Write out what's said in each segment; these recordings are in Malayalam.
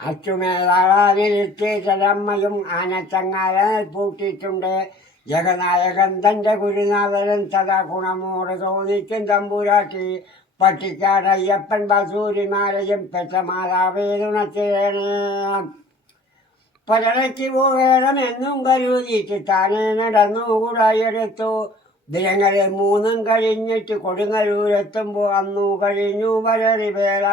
അച്ചുമേതാളാനിരുത്തി ചിലമ്മയും ആനച്ചങ്ങാരൻ പൂട്ടിയിട്ടുണ്ട്. ജഗനായകൻ തന്റെ ഗുരുനാഥരൻ സദാ ഗുണമോട് തോന്നിക്കും തമ്പുരാട്ടി. പട്ടിക്കാടയ്യപ്പൻ ബസൂരിമാരെയും പെറ്റമാതാവേതുണത്തിരണേ പലരയ്ക്ക് പോകണം എന്നും കരുതിയിട്ട് താനേ നടന്നുകൂടായെടുത്തു. ദിനങ്ങളെ മൂന്നും കഴിഞ്ഞിട്ട് കൊടുങ്ങല്ലൂരെത്തുമ്പോൾ അന്നു കഴിഞ്ഞു വരറി വേല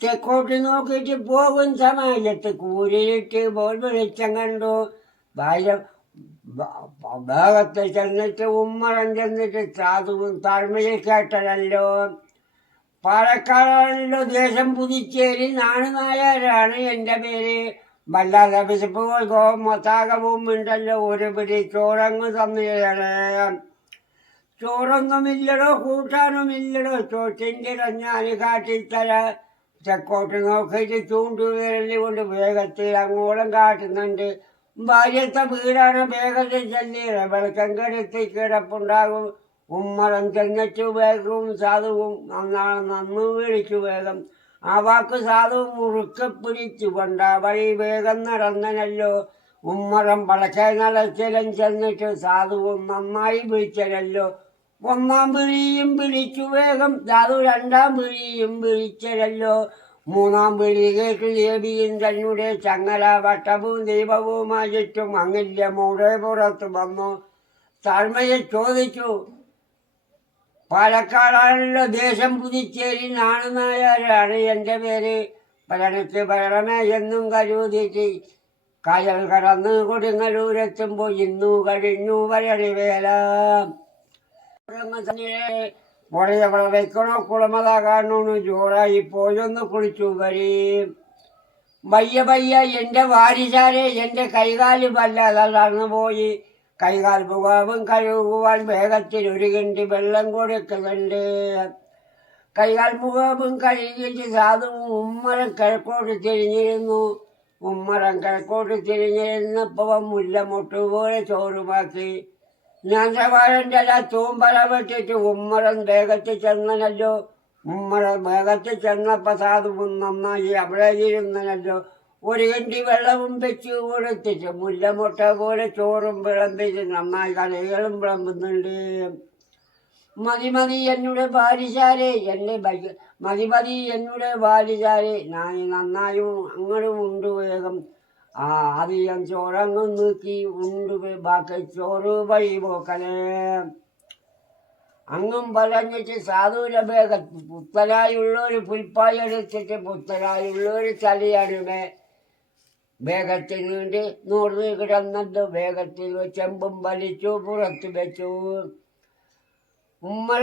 തെക്കോട്ട് നോക്കിയിട്ട് പോകും സമയത്ത് കൂരിലിട്ട് പോൽ വെളിച്ചം കണ്ടു ഭാര്യ ഭാഗത്ത് ചെന്നിട്ട് ഉമ്മറം ചെന്നിട്ട് സാധുവും താഴ്മയിൽ കേട്ടതല്ലോ. പാലക്കാടാണല്ലോ ദേശം പുതുച്ചേരി. നാണുനായരാണ് എന്റെ പേര്. വല്ലാതെ വിശപ്പുകൾക്കോ മൊത്താകവും ഉണ്ടല്ലോ. ഒരു പിടി ചോറങ്ങ് തന്നില്ലേ ചോറൊന്നുമില്ലടോ കൂട്ടാനുമില്ലടോ. ചോറ്റിന്റെ ഞാൻ കാട്ടിത്തര തെക്കോട്ട് നോക്കിയിട്ട് ചൂണ്ടുവിരലി കൊണ്ട് വേഗത്തിൽ അങ്ങോളം കാട്ടുന്നുണ്ട്. ഭാര്യത്തെ വീടാണ് വേഗത്തിൽ ചെല്ലിയത് വെളുക്കം കെടുത്തി കിടപ്പുണ്ടാകും. ഉമ്മറം ചെന്നിച്ചു വേഗവും സാധുവും നന്നാണ് നന്നു വിളിച്ചു വേഗം. ആ വാക്ക് സാധു മുറുക്കെ പിടിച്ചു. കൊണ്ട വഴി വേഗം നടന്നനല്ലോ. ഉമ്മറം പടക്കെ നടച്ചലും ചെന്നിട്ട് സാധുവും നന്നായി വിളിച്ചനല്ലോ. ഒന്നാം പിഴിയും പിടിച്ചു വേഗം. ധാതു രണ്ടാം പിഴിയും പിടിച്ചതല്ലോ. മൂന്നാം പിഴി കേട്ട് ദേവിയും തന്നെ ചങ്ങല വട്ടവും ദൈവവുമായിട്ടും അങ്ങില്ല മൂടെ പുറത്ത് വന്നു. താഴ്മയെ ചോദിച്ചു പാലക്കാടാണല്ലോ ദേശം പുതുച്ചേരി നാണുനായരാണ് എന്റെ പേര്. ഭരണത്ത് ഭരണമേ എന്നും കരുതിയിട്ട് കായൽ കടന്ന് കൊടുങ്ങലൂരെത്തുമ്പോൾ ഇന്നു കഴിഞ്ഞു വരണി വേല പുറയെ വെക്കണോ കുളമതാ കാണുന്നു ജോറായി പോയൊന്ന് കുളിച്ചു വരീം. വയ്യ വയ്യ എന്റെ വാരിശാലെ എന്റെ കൈകാൽ വല്ലാതെ പോയി. കൈകാൽ പുകാവും കഴുകുവാൻ വേഗത്തിൽ ഒരു കിണ്ടി വെള്ളം കൊടുക്കുന്നുണ്ട്. കൈകാൽ മുഖാവും കഴുകിയിട്ട് സാധു ഉമ്മരം കിഴക്കോട്ട് തിരിഞ്ഞിരുന്നു. ഉമ്മരം കിഴക്കോട്ട് തിരിഞ്ഞിരുന്നപ്പോൾ മുല്ലമൊട്ട് പോലെ ചോറുമാക്കി അല്ല തൂമ്പല വെട്ടിട്ട് ഉമ്മറൻ വേഗത്തിൽ ചെന്നനല്ലോ. ഉമ്മരം വേഗത്തിൽ ചെന്നപ്പോൾ സാധുവും നന്നായി അവിടെ ഇരുന്നനല്ലോ. ഒരു കണ്ടി വെള്ളവും വെച്ച് കൊടുത്തിട്ട് മുല്ലമുട്ട പോലെ ചോറും വിളമ്പിട്ട് നന്നായി കലകളും വിളമ്പുന്നുണ്ട്. മതി മതി എന്നുടെ ബാലിശാലെ എന്റെ മതി മതി എന്നുടെ ബാലിശാലെ ഞാൻ നന്നായും അങ്ങോട്ടും ഉണ്ട് വേഗം. ആ അധികം ചോറങ്ങും നോക്കി ഉണ്ട് ബാക്കി ചോറ് വഴി പോക്കലേ. അങ്ങും പറഞ്ഞിട്ട് സാധുര വേഗം പുത്തനായുള്ള ഒരു പുൽപ്പായ എടുത്തിട്ട് പുത്തനായുള്ള ഒരു ചളിയാണുമേ വേഗത്തിൽ നീണ്ട് നൂറ് കിടന്നത് വേഗത്തിൽ ചെമ്പും വലിച്ചു പുറത്ത് വെച്ചു. ഉമ്മര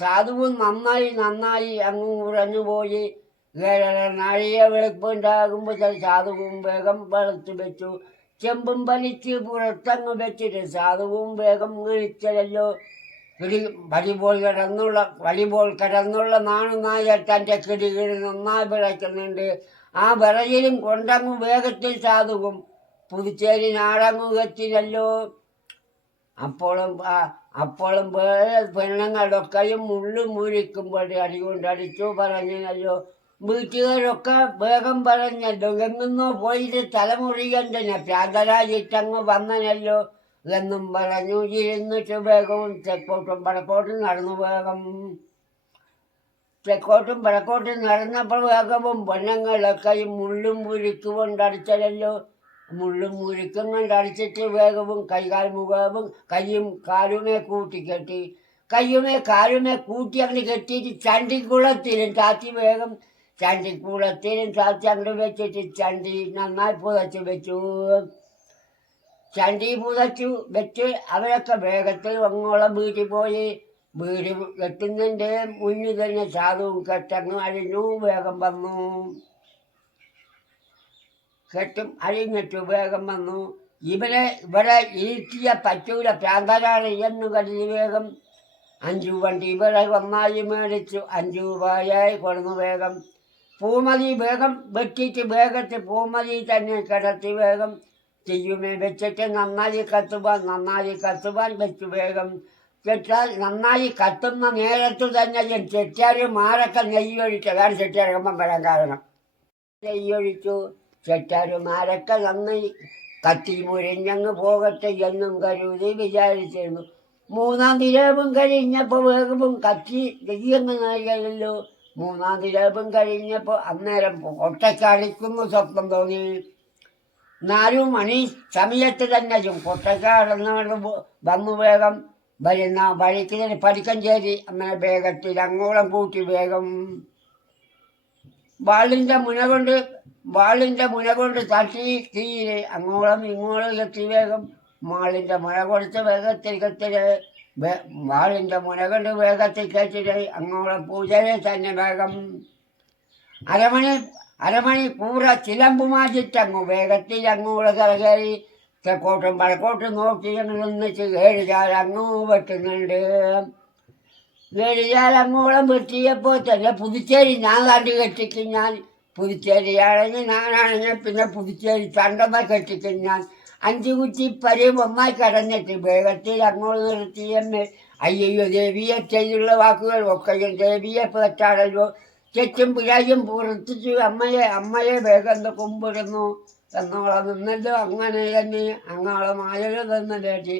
സാധുവും നന്നായി നന്നായി അങ്ങ് ഉറഞ്ഞു പോയി ഏഴര നാഴിക വെളുപ്പുണ്ടാകുമ്പോൾ സാധുവും വേഗം വെളുത്ത് വെച്ചു. ചെമ്പും വലിച്ച് പുറത്തങ്ങ് വെച്ചിട്ട് സാധുവും വേഗം വിളിച്ചതല്ലോ. കിടി വലിപോൾ കിടന്നുള്ള വലിപോൾ കിടന്നുള്ള നാണുനായ തന്റെ കിടികിടി നന്നായി വിളയ്ക്കുന്നുണ്ട് ആ വിറയിലും കൊണ്ടങ്ങു വേഗത്തിൽ സാധുവും പുതുച്ചേരി നാടങ്ങുകത്തിലല്ലോ. അപ്പോഴും ആ- അപ്പോഴും വേറെ പെണ്ണുങ്ങളൊക്കെയും മുള്ളു മുഴിക്കുമ്പോൾ അടികൊണ്ടടിച്ചു പറഞ്ഞല്ലോ. വീട്ടുകാരൊക്കെ വേഗം പറഞ്ഞല്ലോ എങ്ങുന്നോ പോയിട്ട് തലമുറിയണ്ടേ പ്രാതരാജിട്ടങ്ങ് വന്നനല്ലോ എന്നും പറഞ്ഞു. ഇരുന്നിട്ട് വേഗവും തെക്കോട്ടും വടക്കോട്ടും നടന്നു വേഗം. തെക്കോട്ടും വടക്കോട്ടും നടന്നപ്പോൾ വേഗവും പൊന്നങ്ങളൊക്കെ ഈ മുള്ളും മുരുക്കും കൊണ്ട് മുള്ളും മുരുക്കും കൊണ്ട് അടിച്ചിട്ട് വേഗവും കൈകാൽ മുഖവും കയ്യും കാലുമേ കൂട്ടിക്കെട്ടി കയ്യുമേ കാലുമേ കൂട്ടി അങ്ങനെ കെട്ടിയിട്ട് ചണ്ടിക്കുളത്തിലും താത്തി വേഗം ചണ്ടിക്കുളത്തിലും ചാത്തി അങ്ങോട്ട് വെച്ചിട്ട് ചണ്ടി നന്നായി പുതച്ചു വെച്ചു. ചണ്ടി പുതച്ചു വെച്ച് അവരൊക്കെ വേഗത്തിൽ അങ്ങോളം വീട്ടിൽ പോയി. വീട് എത്തുന്നതിന്റെ മുന്നിൽ തന്നെ സാധുവും കെട്ടങ്ങ് അഴിഞ്ഞു. വേഗം വന്നു. കെട്ടും അഴിഞ്ഞിട്ടു വേഗം വന്നു. ഇവരെ ഇവിടെ ഇരുത്തിയ പറ്റൂല പ്രാന്തരാണ് എന്ന് കരുതി വേഗം. അഞ്ചു വണ്ടി ഇവിടെ ഒന്നായി മേടിച്ചു. അഞ്ചു രൂപയായി കൊടുന്നു വേഗം. പൂമതി വേഗം വെട്ടിയിട്ട് വേഗത്തിൽ പൂമതി തന്നെ കിടത്തി വേഗം ചെയ്യുമേ വെച്ചിട്ട് നന്നായി കത്തുവാൻ നന്നായി കത്തുവാൻ വെച്ചു വേഗം. ചെറ്റാൽ നന്നായി കത്തുന്ന നേരത്തു തന്നെ ഞാൻ ചെറ്റാര് മാരൊക്കെ നെയ്യൊഴിച്ചു അതാണ് ചെറ്റാരകമ്പം വരാൻ കാരണം. നെയ്യൊഴിച്ചു ചെറ്റാരുമാരൊക്കെ നന്നായി കത്തി മുരിഞ്ഞങ്ങ് പോകട്ടെ എന്നും കരുതി വിചാരിച്ചിരുന്നു. മൂന്നാം തിരവും കഴിഞ്ഞപ്പോൾ വേഗവും കത്തി നെയ്യങ്ങ് നായികയല്ലോ മൂന്നാം ദിലേപം കഴിഞ്ഞപ്പോൾ അന്നേരം ഒട്ടച്ചടിക്കുന്നു സ്വപ്നം തോന്നി. നാലു മണി സമയത്ത് തന്നെ പൊട്ടക്കാടെന്നോട് വന്നു വേഗം വരുന്ന വഴിക്ക് പടിക്കഞ്ചേരി അങ്ങനെ വേഗത്തിൽ അങ്ങോളം കൂട്ടി വേഗം വാളിന്റെ മുന കൊണ്ട് വാളിന്റെ മുന കൊണ്ട് തട്ടി തീരെ അങ്ങോളം ഇങ്ങോളം എത്തി വേഗം മാളിന്റെ മുന കൊടുത്ത് വേഗത്തിൽ കത്തിൽ വാളിന്റെ മുനകൊണ്ട് വേഗത്തിൽ കയറ്റിട്ട് അങ്ങോളം പൂജയെ തന്നെ വേഗം. അരമണി അരമണി കൂറ ചിലമ്പ് മാറ്റിട്ടങ്ങു വേഗത്തിൽ അങ്ങോട്ട് കയറി തെക്കോട്ടും വടക്കോട്ടും നോക്കി നിന്നിച്ച് ഏഴുചാൽ അങ്ങോ വെട്ടുന്നുണ്ട് ഏഴുചാൽ അങ്ങോളം വെട്ടിയപ്പോൾ തന്നെ പുതുച്ചേരി ഞാൻ തണ്ടി കെട്ടിക്കും ഞാൻ പുതുച്ചേരിയാണെങ്കിൽ ഞാനാണെങ്കിൽ പിന്നെ പുതുച്ചേരി തണ്ടമ്മ കെട്ടിക്കും ഞാൻ അഞ്ചു പരേ ഒന്നായി കടഞ്ഞിട്ട് വേഗത്തിൽ അങ്ങോട്ട് നിർത്തി എന്ന് അയ്യോ ദേവിയെ ചെയ്തുള്ള വാക്കുകൾ ഒക്കെയും ദേവിയെ പറ്റാണല്ലോ തെറ്റും പിഴയും പുറത്തിച്ചു അമ്മയെ അമ്മയെ വേഗം കുമ്പിടുന്നു. എന്നോളം നിന്നല്ലോ അങ്ങനെ തന്നെ. അങ്ങോളം ആയത് തന്നെ ചേച്ചി